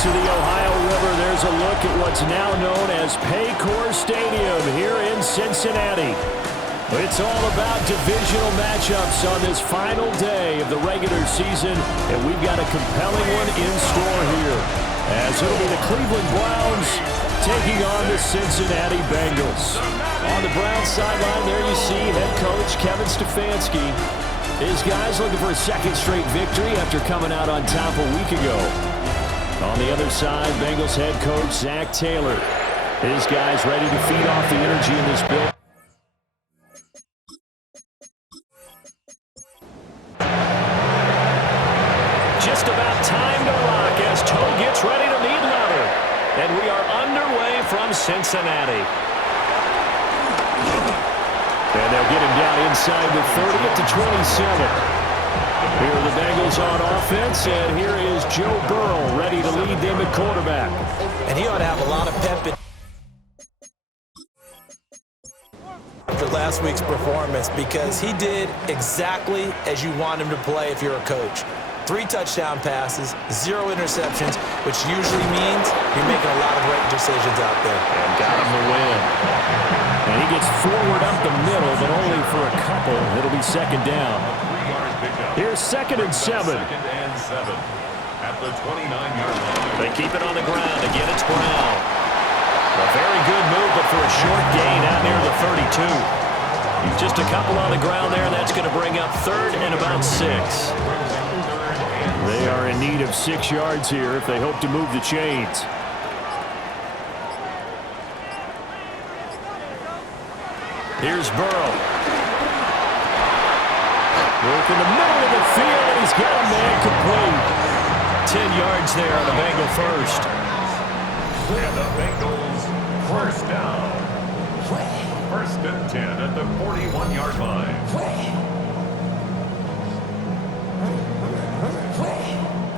banks of the Ohio River, there's a look at what's now known as Paycor Stadium here in Cincinnati. It's all about divisional matchups on this final day of the regular season, and we've got a compelling one in store here, as it'll be the Cleveland Browns taking on the Cincinnati Bengals. On the Browns sideline, there you see head coach Kevin Stefanski. His guys looking for a second straight victory after coming out on top a week ago. On the other side, Bengals head coach Zach Taylor. His guys ready to feed off the energy in this build. Just about time to rock as Toe gets ready to meet leather. And we are underway from Cincinnati. And they'll get him down inside the 30 at the 27. Here are the Bengals on offense, and here is Joe Burrow ready to lead them at quarterback. And he ought to have a lot of pep in after last week's performance, because he did exactly as you want him to play if you're a coach. 3 touchdown passes, 0 interceptions, which usually means you're making a lot of right decisions out there. And got him the win. And he gets forward up the middle, but only for a couple. It'll be second down. Here's 2nd and 7. 2nd and 7 at the 29-yard line. They keep it on the ground. Again, it's Brown. A very good move, but for a short gain out near the 32. Just a couple on the ground there. That's going to bring up 3rd and about 6. They are in need of 6 yards here if they hope to move the chains. Here's Burrow. Work in the middle of the field, and he's got a man complete. 10 yards there on the Bengal first. And the Bengals first down. 1st and 10 at the 41-yard line.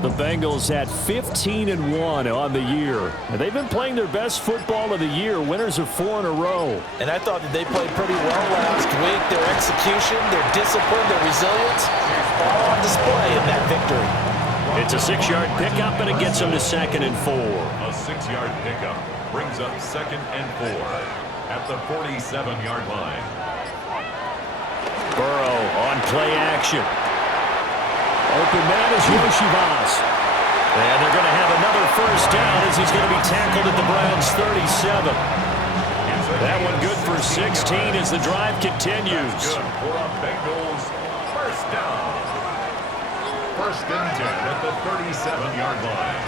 The Bengals at 15-1 on the year. And they've been playing their best football of the year, winners of 4 in a row. And I thought that they played pretty well last week. Their execution, their discipline, their resilience, all on display in that victory. It's a 6-yard pickup, and it gets them to 2nd and 4. A 6-yard pickup brings up 2nd and 4 at the 47-yard line. Burrow on play action. Open man is Yoshivas. And they're going to have another first down as he's going to be tackled at the Browns' 37. That one good for 16 as the drive continues. Good for a Bengals first down. 1st and 10 at the 37-yard line.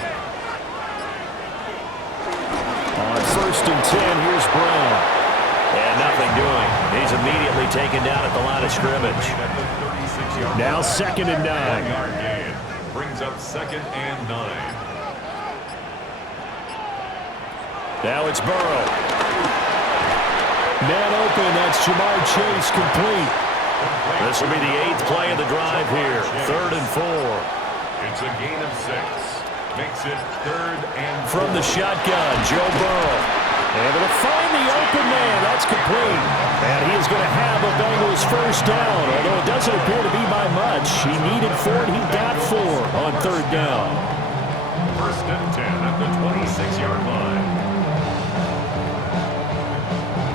On 1st and 10, here's Brown. And nothing doing. He's immediately taken down at the line of scrimmage. Now 2nd and 9. 1-yard gain brings up 2nd and 9. Now it's Burrow. Man open, that's Jamar Chase complete. This will be the 8th play of the drive here. 3rd and 4. It's a gain of 6. Makes it 3rd and 4. From the shotgun, Joe Burrow. Able to find the open man. That's complete. And he is going to have a Bengals first down, although it doesn't appear to be by much. He needed 4, and he got 4 on 3rd down. 1st and 10 at the 26-yard line.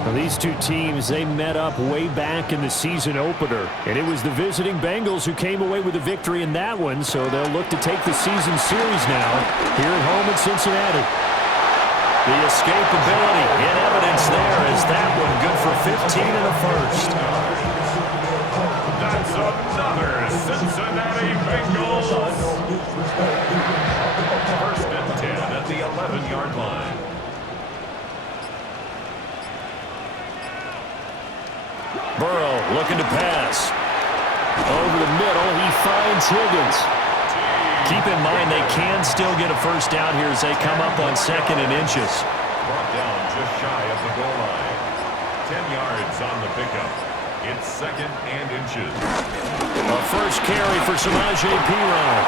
Now, these two teams, they met up way back in the season opener, and it was the visiting Bengals who came away with a victory in that one, so they'll look to take the season series now here at home in Cincinnati. The escapability in evidence there is that one good for 15 and a first. That's another Cincinnati Bengals. 1st and 10 at the 11-yard line. Burrow looking to pass. Over the middle, he finds Higgins. Keep in mind they can still get a first down here as they come up on 2nd and inches. Brought down just shy of the goal line. 10 yards on the pickup. It's 2nd and inches. A first carry for Samaje Perine.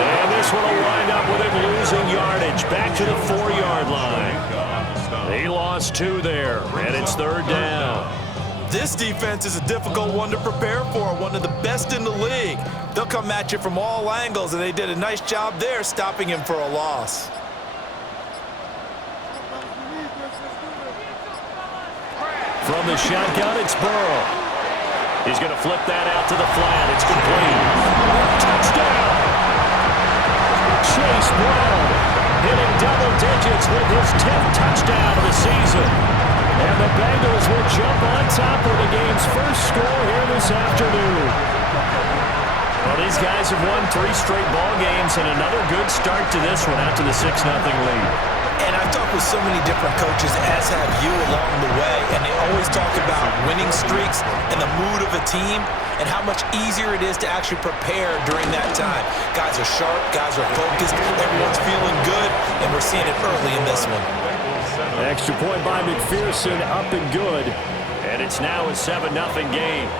And this one will wind up with him losing yardage. Back to the 4-yard line. He lost 2 there, and it's 3rd down. This defense is a difficult one to prepare for, one of the best in the league. They'll come at you from all angles, and they did a nice job there stopping him for a loss. From the shotgun, it's Burrow. He's going to flip that out to the flat. It's complete. Touchdown! Chase Brown hitting double digits with his 10th touchdown of the season. And the Bengals will jump on top of the game's first score here this afternoon. Well, these guys have won 3 straight ball games and another good start to this one after the 6-0 lead. And I've talked with so many different coaches, as have you, along the way, and they always talk about winning streaks and the mood of a team and how much easier it is to actually prepare during that time. Guys are sharp, guys are focused, everyone's feeling good, and we're seeing it early in this one. Extra point by McPherson, up and good, and it's now a 7-0 game.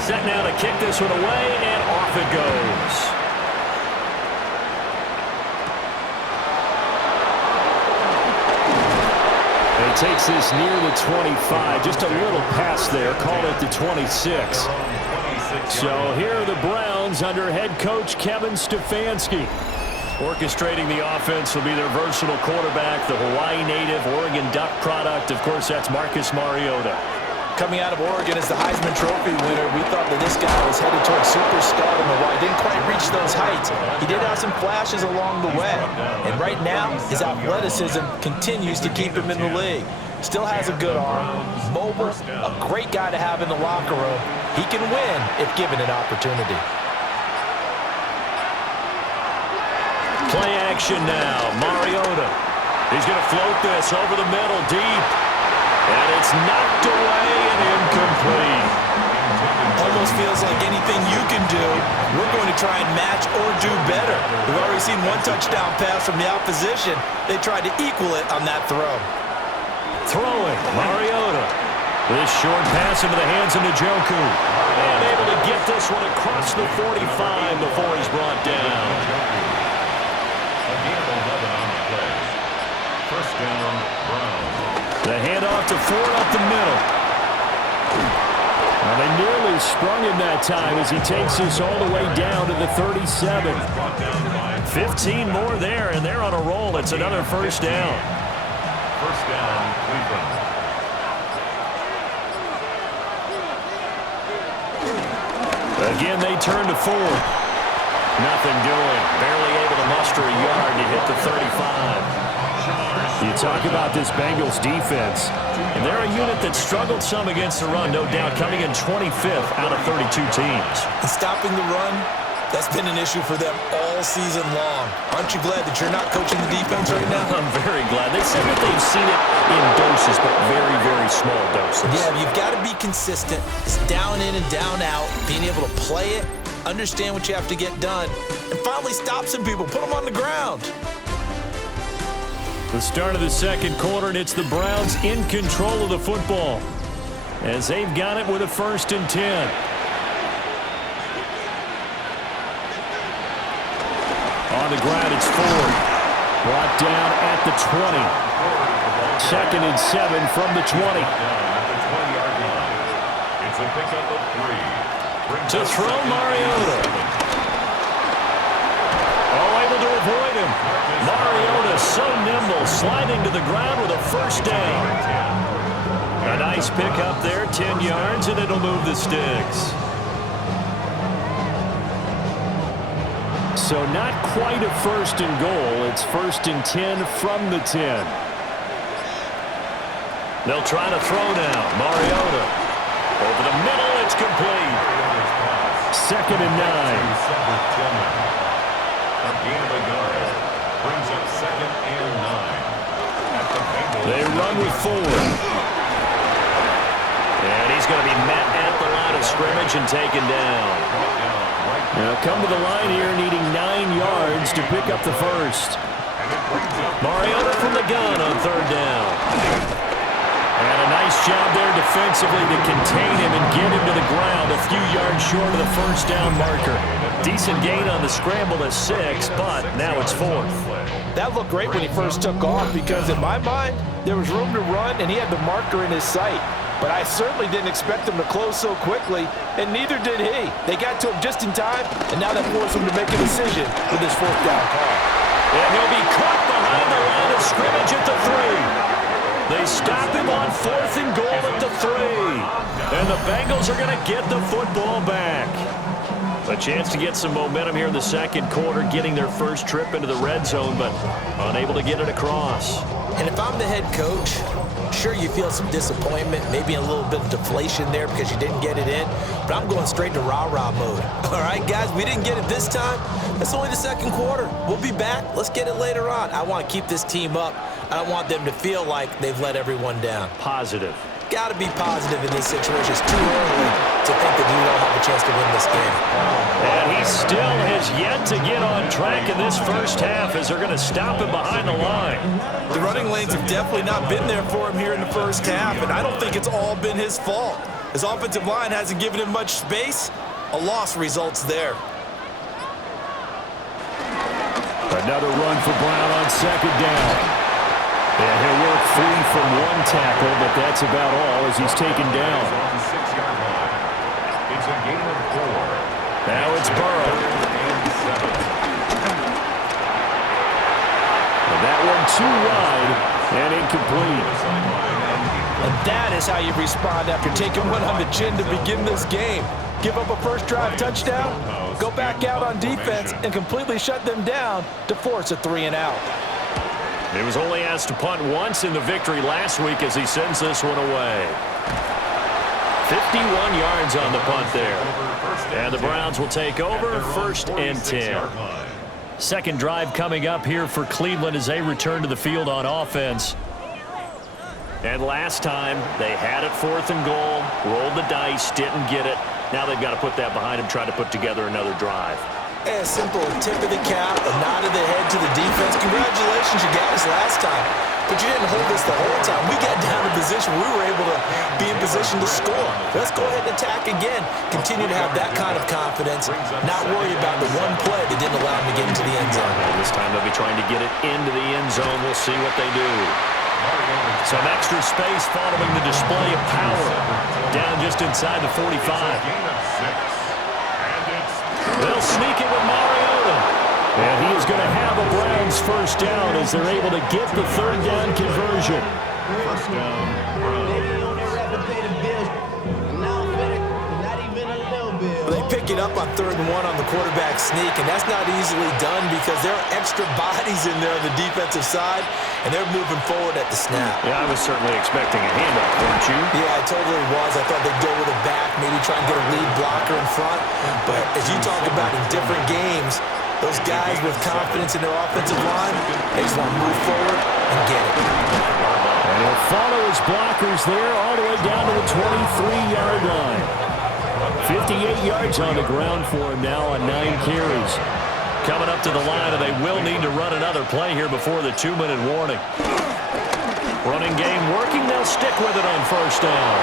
Set now to kick this one away, and off it goes. He takes this near the 25. Just a little pass there. Call it the 26. So here are the Browns under head coach Kevin Stefanski. Orchestrating the offense will be their versatile quarterback, the Hawaii native, Oregon Duck product. Of course, that's Marcus Mariota. Coming out of Oregon as the Heisman Trophy winner, we thought that this guy was headed towards superstardom, and while he didn't quite reach those heights, he did have some flashes along the way. And right now, his athleticism continues to keep him in the league. Still has a good arm, mobile, a great guy to have in the locker room. He can win if given an opportunity. Play action now. Mariota. He's going to float this over the middle, deep. And it's knocked away and incomplete. Almost feels like anything you can do, we're going to try and match or do better. We've already seen one touchdown pass from the opposition. They tried to equal it on that throw. Throwing, Mariota. This short pass into the hands of Njoku. And able to get this one across the 45 before he's brought down. Again, 11 on the play. First down, Browns. The handoff to Ford up the middle. Well, they nearly sprung him that time as he takes this all the way down to the 37. 15 more there, and they're on a roll. It's another first down. First down, Cleveland. Again, they turn to Ford. Nothing doing. Barely able to muster a yard to hit the 35. You talk about this Bengals defense, and they're a unit that struggled some against the run, no doubt, coming in 25th out of 32 teams. And stopping the run, that's been an issue for them all season long. Aren't you glad that you're not coaching the defense right now? I'm very glad. They said that they've seen it in doses, but very, very small doses. Yeah, you've got to be consistent. It's down in and down out, being able to play it, understand what you have to get done, and finally stop some people, put them on the ground. The start of the second quarter, and it's the Browns in control of the football as they've got it with a 1st and 10. On the ground, it's Ford. Brought down at the 20. 2nd and 7 from the 20. It's a pickup of 3. To throw Mariota. Able to avoid him. Mariota so nimble, sliding to the ground with a first down. A nice pickup there, 10 yards, and it'll move the sticks. So not quite a 1st and goal. It's 1st and 10 from the 10. They'll try to throw now. Mariota. Over the middle, it's complete. 2nd and 9. A gain of a yard brings up 2nd and 9. They run with Ford. And he's going to be met at the line of scrimmage and taken down. Now come to the line here needing 9 yards to pick up the first. Mariota from the gun on 3rd down. And a nice job there defensively to contain him and get him to the ground a few yards short of the first down marker. Decent gain on the scramble at 6, but now it's 4th. That looked great when he first took off because in my mind, there was room to run and he had the marker in his sight. But I certainly didn't expect him to close so quickly, and neither did he. They got to him just in time, and now that forced him to make a decision with his 4th down call. And he'll be caught behind the line of scrimmage at the 3. stop him on 4th and goal at the 3. And the Bengals are going to get the football back. A chance to get some momentum here in the second quarter, getting their first trip into the red zone, but unable to get it across. And if I'm the head coach, sure, you feel some disappointment, maybe a little bit of deflation there because you didn't get it in, but I'm going straight to rah-rah mode. All right, guys, we didn't get it this time. That's only the second quarter. We'll be back. Let's get it later on. I want to keep this team up. I don't want them to feel like they've let everyone down. Positive. Got to be positive in this situation. It's too early to think that you don't have a chance to win this game. And he still has yet to get on track in this first half as they're going to stop him behind the line. The running lanes have definitely not been there for him here in the first half, and I don't think it's all been his fault. His offensive line hasn't given him much space. A loss results there. Another run for Brown on second down. And he'll work free from one tackle, but that's about all as he's taken down. On the 6-yard line. It's a gain of 4. Now it's Burrow. And that one too wide and incomplete. And that is how you respond after taking one on the chin to begin this game. Give up a first drive touchdown, go back out on defense, and completely shut them down to force a 3-and-out. He was only asked to punt once in the victory last week as he sends this one away. 51 yards on the punt there. And the Browns will take over, 1st and 10. Second drive coming up here for Cleveland as they return to the field on offense. And last time, they had it 4th and goal, rolled the dice, didn't get it. Now they've got to put that behind them, try to put together another drive. A simple tip of the cap, a nod of the head to the defense. Congratulations, you got us last time. But you didn't hold us the whole time. We got down in position. We were able to be in position to score. Let's go ahead and attack again. Continue to have that kind of confidence. Not worry about the one play that didn't allow them to get into the end zone. This time they'll be trying to get it into the end zone. We'll see what they do. Some extra space following the display of power. Down just inside the 45. They'll sneak it with Mariota. And he is going to have a Browns first down as they're able to get the 3rd down conversion. First down, Browns. They pick it up on 3rd and 1 on the quarterback sneak, and that's not easily done because there are extra bodies in there on the defensive side, and they're moving forward at the snap. Yeah, I was certainly expecting a handoff, weren't you? Yeah, I totally was. I thought they'd go with a back, maybe try and get a lead blocker in front. But as you talk about in different games, those guys with confidence in their offensive line, they just want to move forward and get it. And he'll follow his blockers there all the way down to the 23-yard line. 58 yards on the ground for him now on 9 carries. Coming up to the line, and they will need to run another play here before the 2-minute warning. Running game working. They'll stick with it on first down.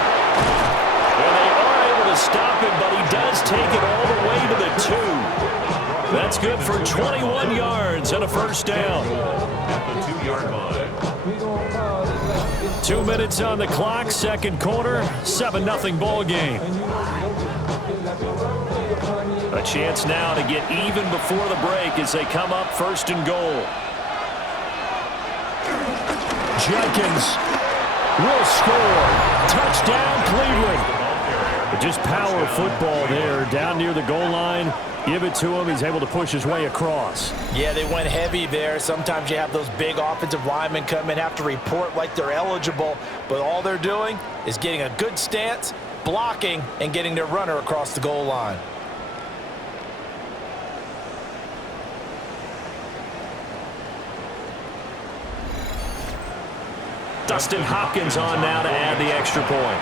And they are able to stop him, but he does take it all the way to the 2. That's good for 21 yards and a first down. At the 2-yard line. 2 minutes on the clock, second quarter, 7-0 ball game. A chance now to get even before the break as they come up 1st and goal. Jenkins will score. Touchdown, Cleveland. Just power football there down near the goal line. Give it to him. He's able to push his way across. Yeah, they went heavy there. Sometimes you have those big offensive linemen come in, have to report like they're eligible, but all they're doing is getting a good stance, blocking, and getting their runner across the goal line. Dustin Hopkins on now to add the extra point.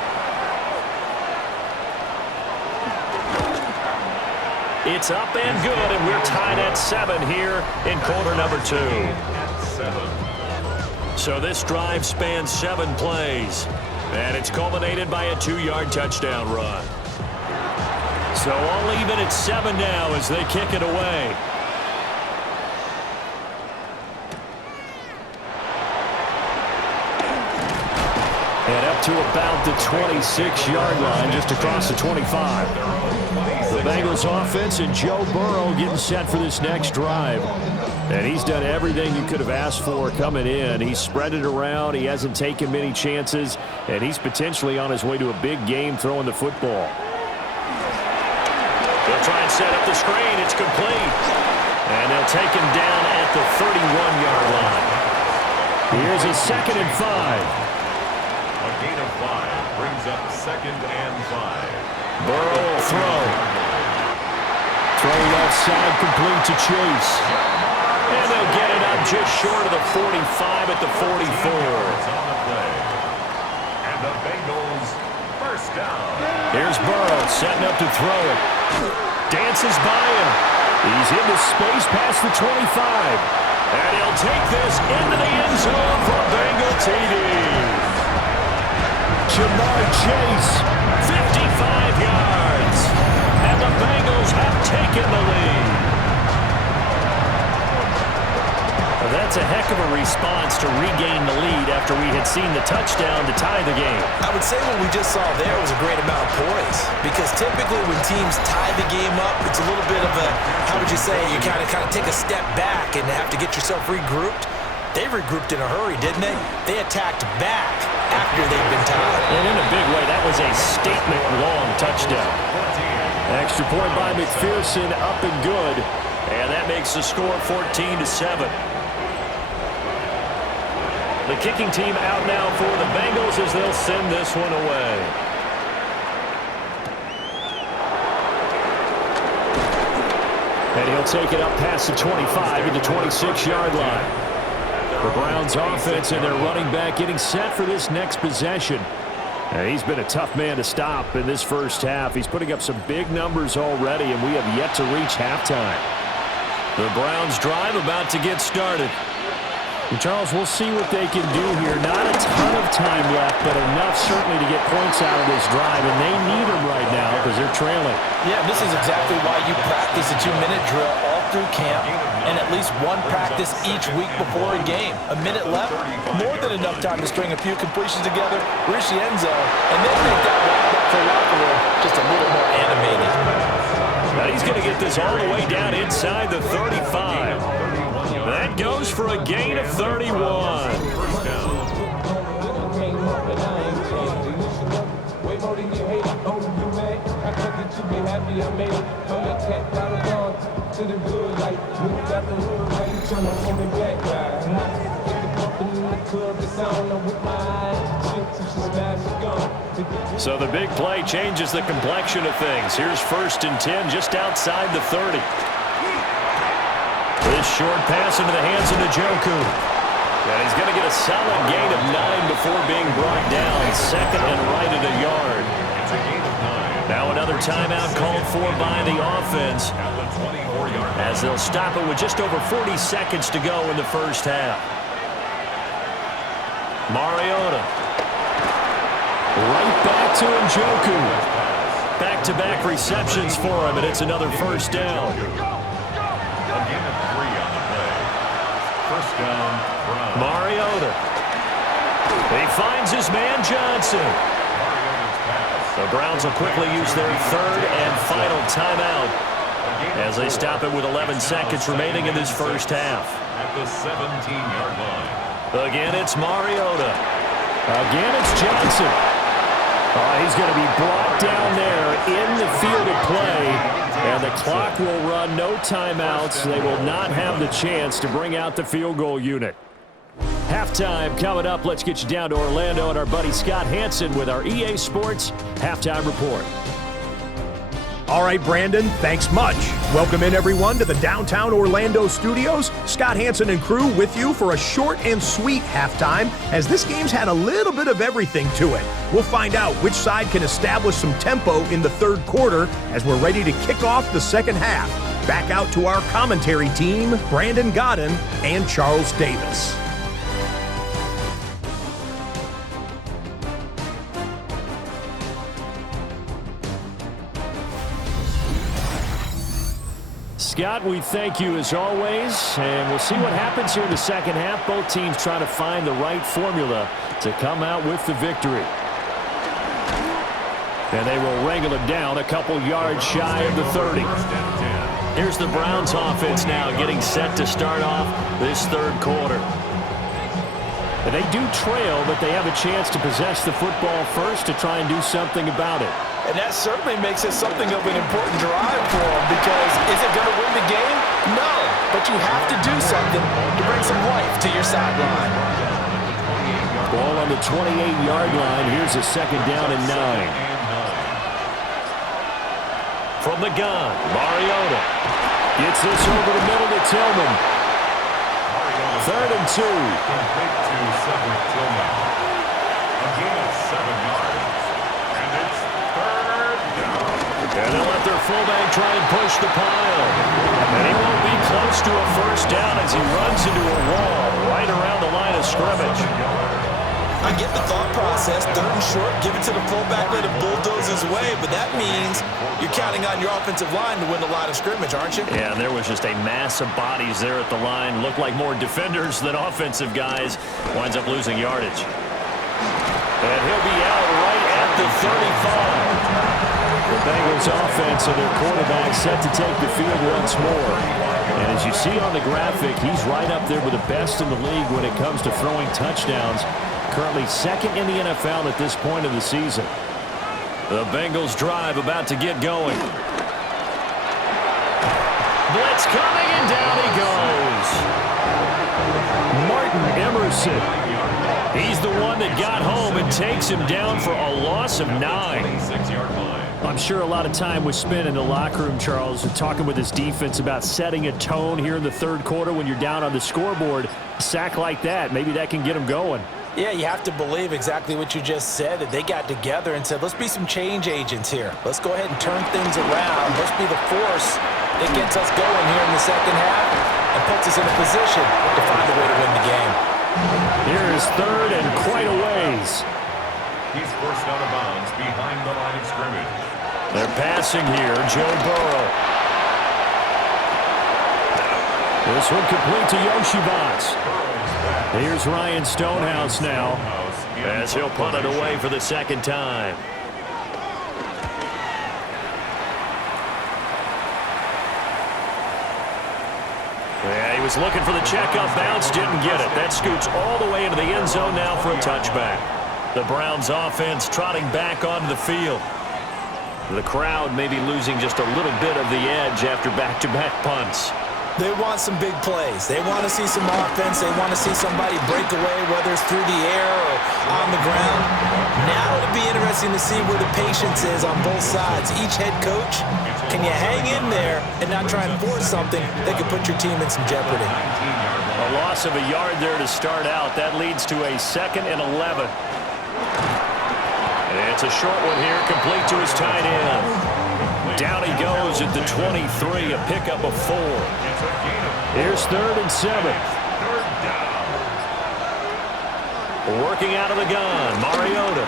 It's up and good, and we're tied at 7 here in quarter number 2. So this drive spans 7 plays, and it's culminated by a 2-yard touchdown run. So all even at 7 now as they kick it away. And up to about the 26-yard line, just across the 25. The Bengals offense and Joe Burrow getting set for this next drive. And he's done everything you could have asked for coming in. He's spread it around. He hasn't taken many chances. And he's potentially on his way to a big game throwing the football. They'll try and set up the screen. It's complete. And they'll take him down at the 31-yard line. Here's a 2nd and 5. A gain of 5 brings up 2nd and 5. Burrow will throw. Throw left side, complete to Chase. And they'll get it up just short of the 45 at the 44. On the play. And the Bengals first down. Here's Burrow setting up to throw it. Dances by him. He's into space past the 25. And he'll take this into the end zone for a Bengal TD. Jamar Chase, 55 yards. And the Bengals have taken the lead. Well, that's a heck of a response to regain the lead after we had seen the touchdown to tie the game. I would say what we just saw there was a great amount of poise, because typically when teams tie the game up, it's a little bit of a, how would you say, you kind of take a step back and have to get yourself regrouped. They regrouped in a hurry, didn't they? They attacked back after they'd been tied. And in a big way, that was a statement-long touchdown. Extra point by McPherson, up and good. And that makes the score 14-7. The kicking team out now for the Bengals as they'll send this one away. And he'll take it up past the 25 at the 26-yard line. The Browns offense and their running back getting set for this next possession. And he's been a tough man to stop in this first half. He's putting up some big numbers already, and we have yet to reach halftime. The Browns drive about to get started. And Charles, we'll see what they can do here. Not a ton of time left, but enough certainly to get points out of this drive, and they need them right now because they're trailing. Yeah, this is exactly why you practice a 2-minute drill all through camp and at least one practice each week before a game. A minute left, more than enough time to string a few completions together, reach the end zone, and then make that walk back to the locker room just a little more animated. Now he's going to get this all the way down inside the 35. That goes for a gain of 31. First down. So the big play changes the complexion of things. Here's 1st and 10 just outside the 30. This short pass into the hands of Njoku. And he's going to get a solid gain of 9 before being brought down. 2nd and right at a yard. It's a gain of 9. Now another timeout called for by the offense, At the 24-yard line. as they'll stop it with just over 40 seconds to go in the first half. Mariota. Right back to Njoku. Back-to-back receptions for him, and it's another first down. A gain of 3 on the play. First down, Browns. Mariota. He finds his man Johnson. Mariota's pass. The Browns will quickly use their 3rd and final timeout as they stop it with 11 seconds remaining in this first half. At the 17-yard line. Again, it's Mariota. Again, it's Johnson. He's going to be brought down there in the field of play, and the clock will run. No timeouts. They will not have the chance to bring out the field goal unit. Halftime coming up. Let's get you down to Orlando and our buddy Scott Hansen with our EA Sports Halftime Report. All right, Brandon, thanks much. Welcome in, everyone, to the downtown Orlando studios. Scott Hansen and crew with you for a short and sweet halftime, as this game's had a little bit of everything to it. We'll find out which side can establish some tempo in the third quarter as we're ready to kick off the second half. Back out to our commentary team, Brandon Godden and Charles Davis. Scott, we thank you as always, and we'll see what happens here in the second half. Both teams trying to find the right formula to come out with the victory. And they will wrangle it down a couple yards shy of the 30. First and 10. Here's the Browns offense now getting set to start off this third quarter. They do trail, but they have a chance to possess the football first to try and do something about it. And that certainly makes it something of an important drive for them, because is it going to win the game? No, but you have to do something to bring some life to your sideline. Ball on the 28-yard line. Here's a second down and 9. From the gun, Mariota gets this over the middle to Tillman. Third and 2. Complete to Cedric Tillman. A gain of 7 yards. And it's third down. And they'll let their fullback try and push the pile. And he won't be close to a first down as he runs into a wall right around the line of scrimmage. I get the thought process, third and short, give it to the fullback, let it bulldoze his way, but that means you're counting on your offensive line to win the line of scrimmage, aren't you? Yeah, and there was just a mass of bodies there at the line. Looked like more defenders than offensive guys. Winds up losing yardage. And he'll be out right at the 35. The Bengals offense and their quarterback set to take the field once more. And as you see on the graphic, he's right up there with the best in the league when it comes to throwing touchdowns. Currently second in the NFL at this point of the season. The Bengals drive about to get going. Blitz coming, and down he goes. Martin Emerson. He's the one that got home and takes him down for a loss of 9. 26-yard line. I'm sure a lot of time was spent in the locker room, Charles, and talking with his defense about setting a tone here in the third quarter when you're down on the scoreboard. A sack like that, maybe that can get him going. Yeah, you have to believe exactly what you just said, that they got together and said, let's be some change agents here. Let's go ahead and turn things around. Let's be the force that gets us going here in the second half and puts us in a position to find a way to win the game. Here is third and quite a ways. He's forced out of bounds behind the line of scrimmage. They're passing here, Joe Burrow. This one complete to Yoshivas. Here's Ryan Stonehouse now, as he'll punt it away for the second time. Yeah, he was looking for the checkup bounce, didn't get it. That scoots all the way into the end zone now for a touchback. The Browns offense trotting back onto the field. The crowd may be losing just a little bit of the edge after back-to-back punts. They want some big plays. They want to see some offense. They want to see somebody break away, whether it's through the air or on the ground. Now it'll be interesting to see where the patience is on both sides. Each head coach, can you hang in there and not try and force something that could put your team in some jeopardy? A loss of a yard there to start out. That leads to a 2nd and 11. And it's a short one here, complete to his tight end. Down he goes at the 23, a pickup of 4. Here's 3rd and 7. Working out of the gun, Mariota.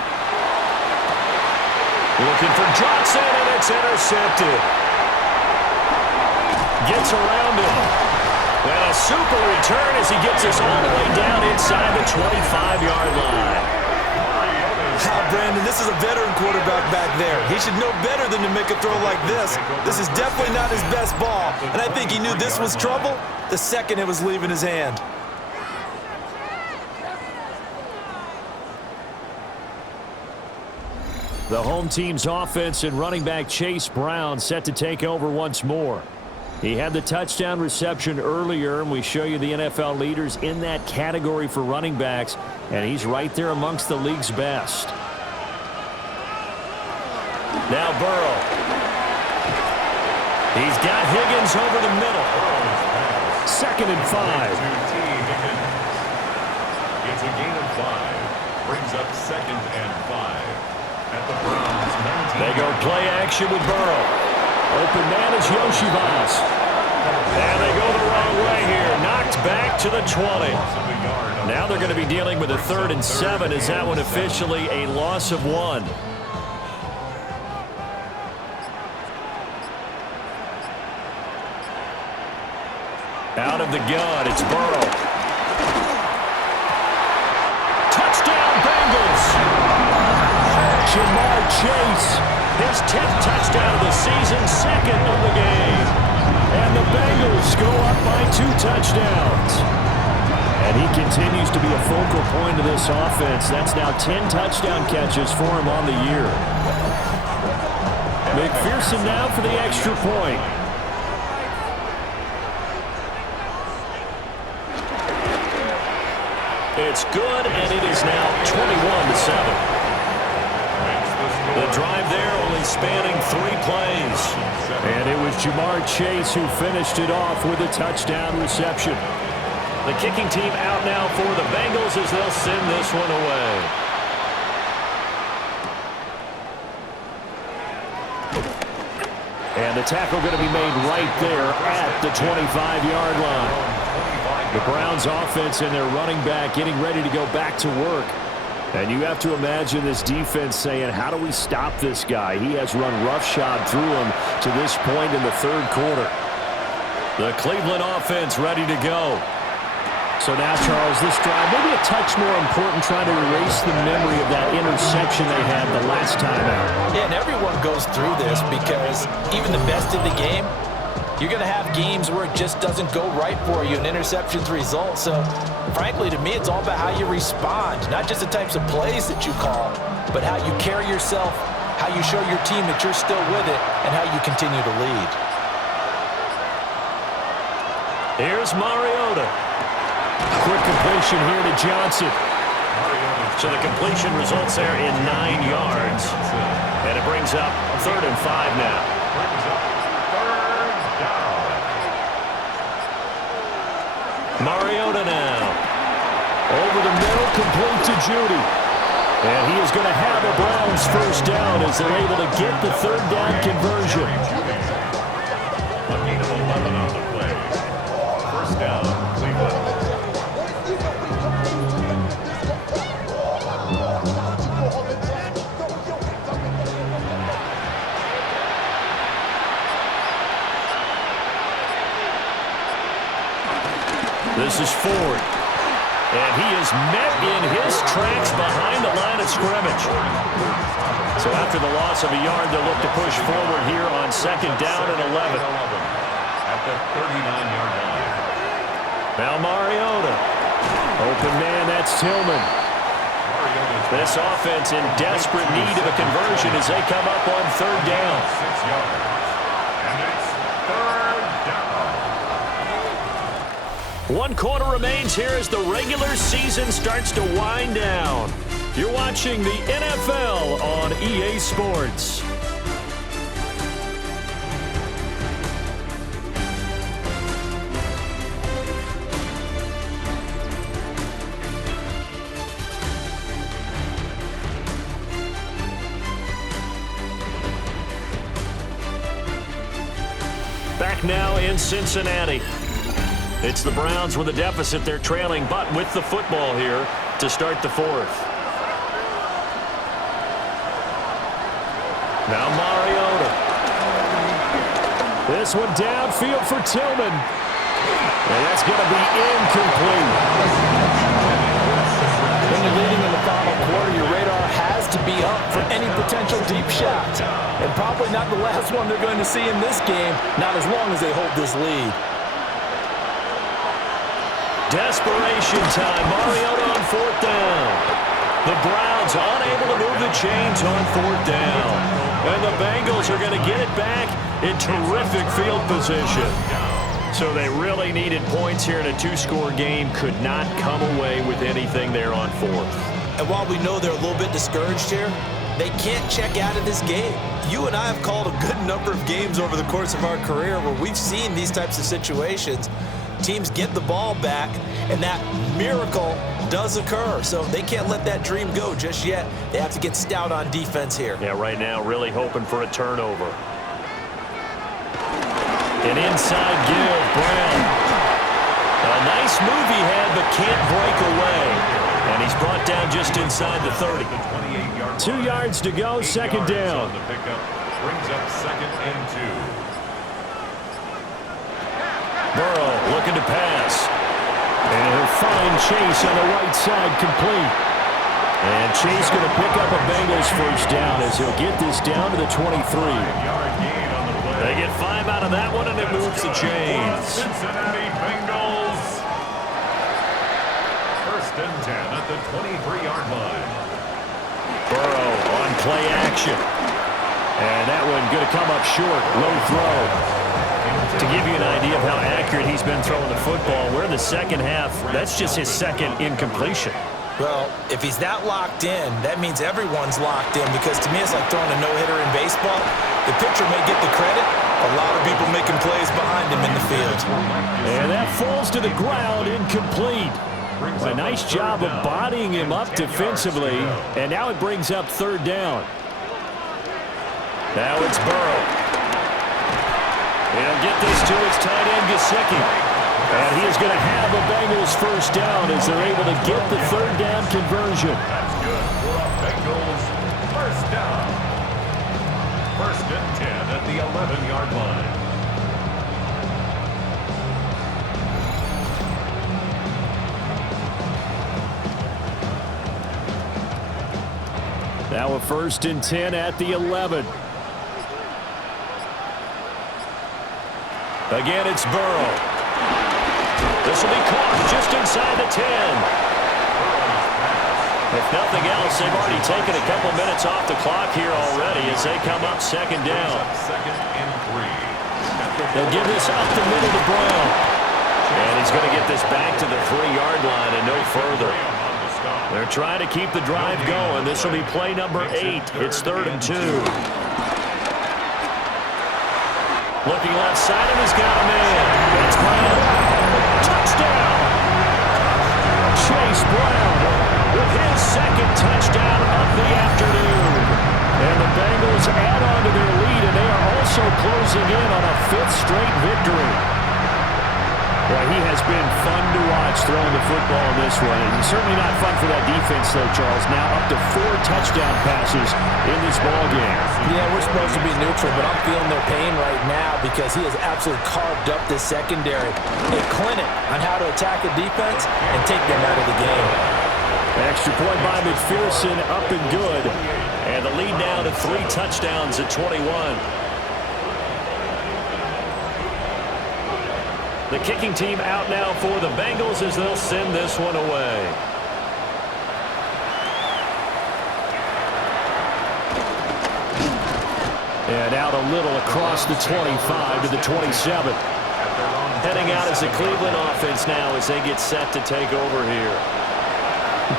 Looking for Johnson, and it's intercepted. Gets around him. And a super return as he gets us all the way down inside the 25-yard line. Brandon, this is a veteran quarterback back there. He should know better than to make a throw like this. This is definitely not his best ball, and I think he knew this was trouble the second it was leaving his hand. The home team's offense and running back Chase Brown set to take over once more. He had the touchdown reception earlier, and we show you the NFL leaders in that category for running backs, and he's right there amongst the league's best. Now Burrow. He's got Higgins over the middle. 2nd and 5. It's a gain of 5. Brings up 2nd and 5. At the Browns 19. They go play action with Burrow. Open man is Yoshivas. And they go the wrong way here. Knocked back to the 20. Now they're going to be dealing with a 3rd and 7. Is that one officially a loss of 1? Out of the gun, it's Burrow. Touchdown, Bengals! Jamar Chase, his 10th touchdown of the season, 2nd of the game. And the Bengals go up by 2 touchdowns. And he continues to be a focal point of this offense. That's now 10 touchdown catches for him on the year. McPherson now for the extra point. It's good, and it is now 21-7. The drive there only spanning 3 plays. And it was Jamar Chase who finished it off with a touchdown reception. The kicking team out now for the Bengals as they'll send this one away. And the tackle going to be made right there at the 25-yard line. The Browns offense and their running back getting ready to go back to work. And you have to imagine this defense saying, how do we stop this guy? He has run roughshod through him to this point in the third quarter. The Cleveland offense ready to go. So now, Charles, this drive, maybe a touch more important, trying to erase the memory of that interception they had the last time out. Yeah, and everyone goes through this because even the best in the game, you're going to have games where it just doesn't go right for you, and interceptions result. So, frankly, to me, it's all about how you respond, not just the types of plays that you call, but how you carry yourself, how you show your team that you're still with it, and how you continue to lead. Here's Mariota. Quick completion here to Johnson. So the completion results there in 9 yards. And it brings up 3rd and 5 now. Mariota now. Over the middle, complete to Judy. And he is going to have a Browns first down as they're able to get the 3rd down conversion. A gain of 11 on the play. First down, Cleveland. This is Ford. And he is met in his tracks behind the line of scrimmage. So after the loss of a yard, they'll look to push forward here on 2nd down and 11. At the 39-yard line. Now Mariota. Open man, that's Tillman. This offense in desperate need of a conversion as they come up on 3rd down. 6 yards. And it's 3rd down. 1 quarter remains here as the regular season starts to wind down. You're watching the NFL on EA Sports. Back now in Cincinnati. It's the Browns with a deficit. They're trailing, but with the football here to start the 4th. Now Mariota. This one downfield for Tillman. And that's going to be incomplete. When you're leading in the final quarter, your radar has to be up for any potential deep shot. And probably not the last one they're going to see in this game, not as long as they hold this lead. Desperation time. Mariota on 4th down. The Browns unable to move the chains on 4th down. And the Bengals are going to get it back in terrific field position. So they really needed points here in a 2-score game. Could not come away with anything there on 4th. And while we know they're a little bit discouraged here, they can't check out of this game. You and I have called a good number of games over the course of our career where we've seen these types of situations. Teams get the ball back, and that miracle does occur. So they can't let that dream go just yet. They have to get stout on defense here. Yeah, right now really hoping for a turnover. An inside give, Brown. A nice move he had, but can't break away. And he's brought down just inside the 30. 2 yards to go, 2nd down. The pickup brings up 2nd and 2. Burrow looking to pass. And he'll find Chase on the right side, complete. And Chase going to pick up a Bengals first down as he'll get this down to the 23. They get 5 out of that one, and it moves the chains. Cincinnati Bengals. First and 10 at the 23-yard line. Burrow on play action. And that one going to come up short. Low throw. To give you an idea of how accurate he's been throwing the football, we're in the second half. That's just his second incompletion. Well, if he's that locked in, that means everyone's locked in, because to me it's like throwing a no-hitter in baseball. The pitcher may get the credit. A lot of people making plays behind him in the field. And that falls to the ground, incomplete. A nice job of bodying him up defensively, and now it brings up third down. Now it's Burrow. He'll get this to his tight end, Gesicki. And he is going to have a Bengals first down as they're able to get the third down conversion. That's good for a Bengals first down. First and 10 at the 11-yard line. Now a first and 10 at the 11. Again, it's Burrow. This will be caught just inside the 10. If nothing else, they've already taken a couple minutes off the clock here already as they come up second down. Second and 3. They'll give this up the middle to Brown. And he's going to get this back to the 3-yard line and no further. They're trying to keep the drive going. This will be play number 8. It's third and 2. Looking left side, and he's got a man. That's Brown. Touchdown! Chase Brown with his second touchdown of the afternoon. And the Bengals add on to their lead, and they are also closing in on a 5th straight victory. Well, he has been fun to watch throwing the football in this one. And certainly not fun for that defense, though, Charles. Now up to 4 touchdown passes in this ballgame. Yeah, we're supposed to be neutral, but I'm feeling their pain right now because he has absolutely carved up this secondary. A clinic on how to attack a defense and take them out of the game. Extra point by McPherson, up and good. And the lead now to 3 touchdowns at 21. The kicking team out now for the Bengals as they'll send this one away. And out a little across the 25 to the 27. Heading out is the Cleveland offense now as they get set to take over here.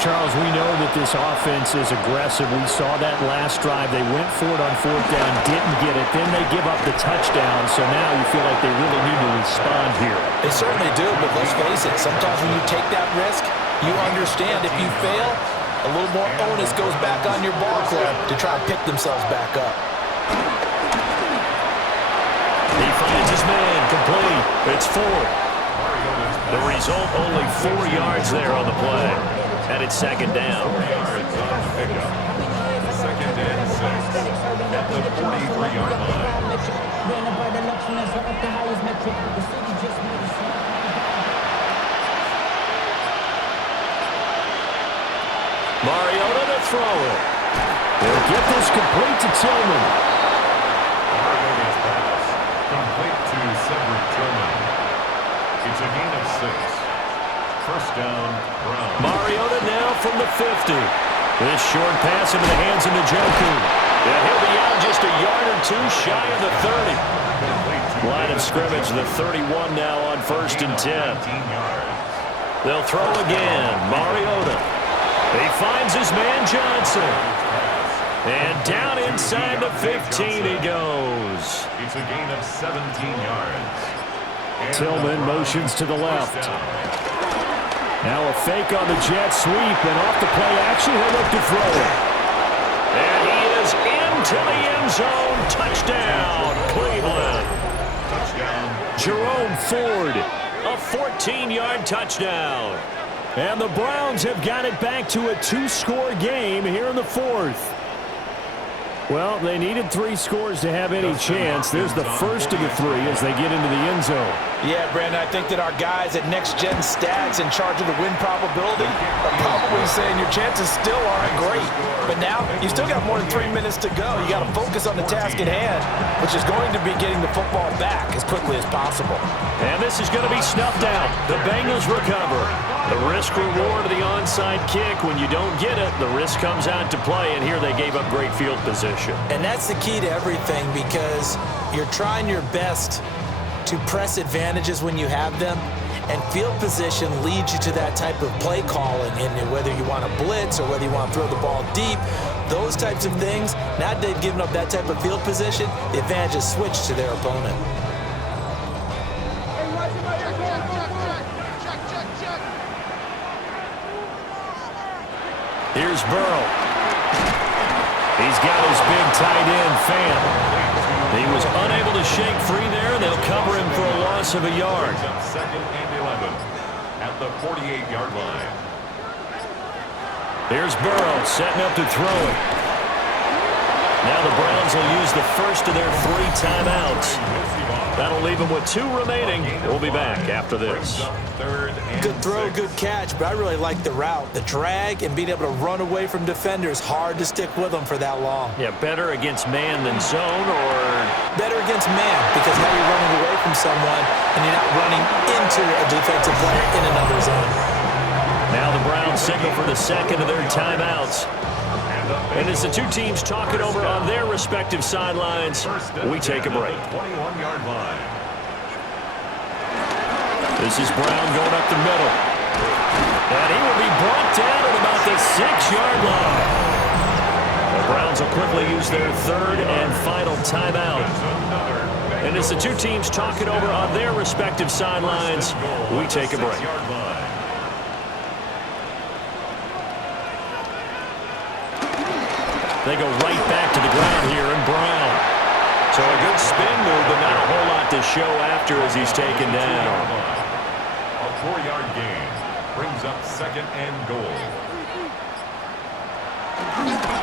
Charles, we know that this offense is aggressive. We saw that last drive. They went for it on 4th down, didn't get it. Then they give up the touchdown. So now you feel like they really need to respond here. They certainly do, but let's face it. Sometimes when you take that risk, you understand if you fail, a little more onus goes back on your ball club to try and pick themselves back up. He finds his man, complete. It's 4. The result, only 4 yards there on the play. And it's second down. 4 yards on the pickup. Second and 6 at the 43-yard line. Mariota to throw it. They'll get this complete to Tillman. Mariota's pass complete to Cedric Tillman. It's a gain of 6. First down, Brown. Mariota now from the 50. This short pass into the hands of Njoku. And he'll be out just a yard or 2 shy of the 30. Line of scrimmage, the 31 now on first and 10. They'll throw again. Mariota. He finds his man Johnson. And down inside the 15 he goes. It's a gain of 17 yards. Tillman motions to the left. Now a fake on the jet sweep, and off the play action, he'll look to throw it. And he is into the end zone. Touchdown, Cleveland. Touchdown. Jerome Ford, a 14-yard touchdown. And the Browns have got it back to a 2-score game here in the 4th. Well, they needed 3 scores to have any chance. There's the first of the 3 as they get into the end zone. Yeah, Brandon, I think that our guys at Next Gen Stats in charge of the win probability are probably basically saying your chances still aren't great. But now you still got more than 3 minutes to go. You got to focus on the task at hand, which is going to be getting the football back as quickly as possible. And this is going to be snuffed out. The Bengals recover. The risk reward of the onside kick. When you don't get it, the risk comes out to play, and here they gave up great field position. And that's the key to everything, because you're trying your best to press advantages when you have them, and field position leads you to that type of play calling. And whether you want to blitz or whether you want to throw the ball deep, those types of things, now that they've given up that type of field position, the advantage is switched to their opponent. Here's Burrow. He's got his big tight end, Fan. He was unable to shake free there. They'll cover him for a loss of a yard. Second and 11 at the 48-yard line. Here's Burrow setting up to throw it. Now the Browns will use the first of their 3 timeouts. That'll leave them with 2 remaining. We'll be back after this. Good throw, good catch, but I really like the route. The drag and being able to run away from defenders, hard to stick with them for that long. Yeah, better against man than zone, or? Better against man, because now you're running away from someone and you're not running into a defensive player in another zone. Now the Browns signal for the second of their timeouts. And as the 2 teams talk it over on their respective sidelines, we take a break. 21-yard line. This is Brown going up the middle. And he will be brought down at about the 6-yard line. The Browns will quickly use their 3rd and final timeout. And as the 2 teams talk it over on their respective sidelines, we take a break. They go right back to the ground here, and Brown. So a good spin move, but not a whole lot to show after as he's taken down. A 4-yard gain brings up second and goal.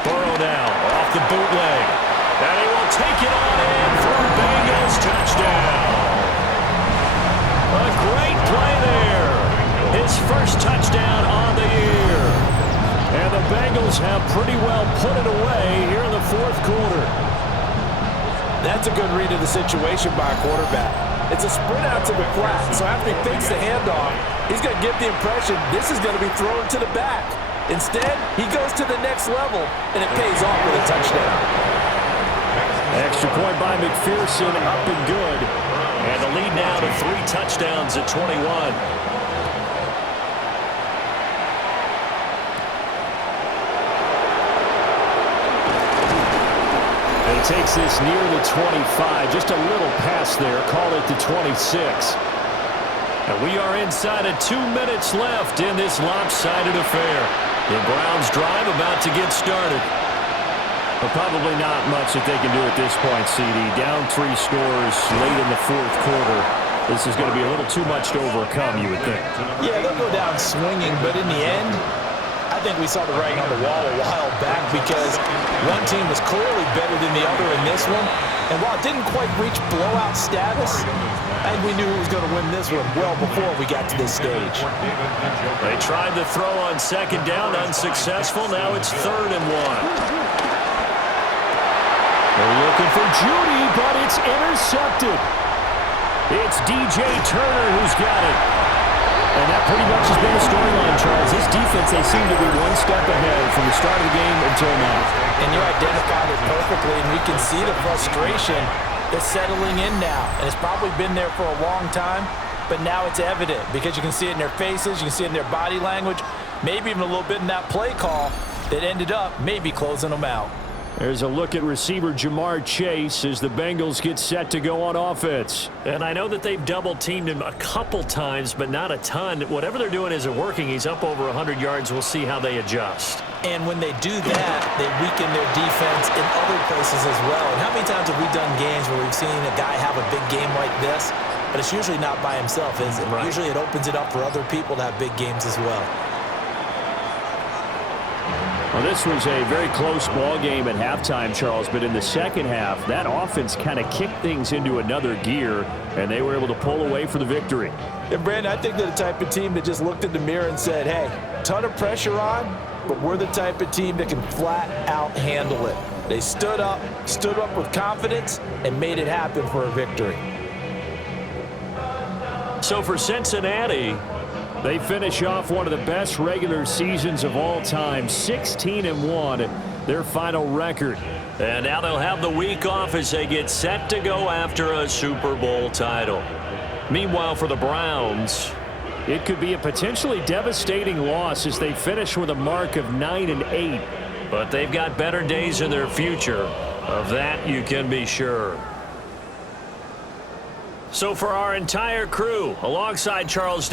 Burrow now off the bootleg. And he will take it on in for a Bengals touchdown. A great play there. His first touchdown on the year. And the Bengals have pretty well put it away here in the 4th quarter. That's a good read of the situation by a quarterback. It's a sprint out to the flat, so after he fakes the handoff, he's going to get the impression this is going to be thrown to the back. Instead, he goes to the next level, and it pays off with a touchdown. Extra point by McPherson, up and good. And the lead now to 3 touchdowns at 21. Takes this near the 25, just a little pass there, call it the 26. And we are inside of 2 minutes left in this lopsided affair. The Browns drive about to get started. But probably not much that they can do at this point, CD. Down 3 scores late in the 4th quarter. This is going to be a little too much to overcome, you would think. Yeah, they'll go down swinging, but in the end, I think we saw the writing on the wall a while back, because one team was clearly better than the other in this one. And while it didn't quite reach blowout status, I think we knew who was going to win this one well before we got to this stage. They tried to throw on 2nd down, unsuccessful. Now it's 3rd and 1. They're looking for Judy, but it's intercepted. It's DJ Turner who's got it. And that pretty much has been the storyline, Charles. This defense, they seem to be one step ahead from the start of the game until now. And you identified it perfectly, and we can see the frustration that's settling in now. And it's probably been there for a long time, but now it's evident because you can see it in their faces, you can see it in their body language, maybe even a little bit in that play call that ended up maybe closing them out. There's a look at receiver Jamar Chase as the Bengals get set to go on offense. And I know that they've double-teamed him a couple times, but not a ton. Whatever they're doing isn't working. He's up over 100 yards. We'll see how they adjust. And when they do that, they weaken their defense in other places as well. And how many times have we done games where we've seen a guy have a big game like this, but it's usually not by himself, is it? Right. Usually it opens it up for other people to have big games as well. Well, this was a very close ball game at halftime, Charles, but in the second half, that offense kind of kicked things into another gear, and they were able to pull away for the victory. And, Brandon, I think they're the type of team that just looked in the mirror and said, hey, ton of pressure on, but we're the type of team that can flat out handle it. They stood up with confidence, and made it happen for a victory. So for Cincinnati, they finish off one of the best regular seasons of all time, 16-1, their final record. And now they'll have the week off as they get set to go after a Super Bowl title. Meanwhile, for the Browns, it could be a potentially devastating loss as they finish with a mark of 9-8. But they've got better days in their future. Of that, you can be sure. So for our entire crew, alongside Charles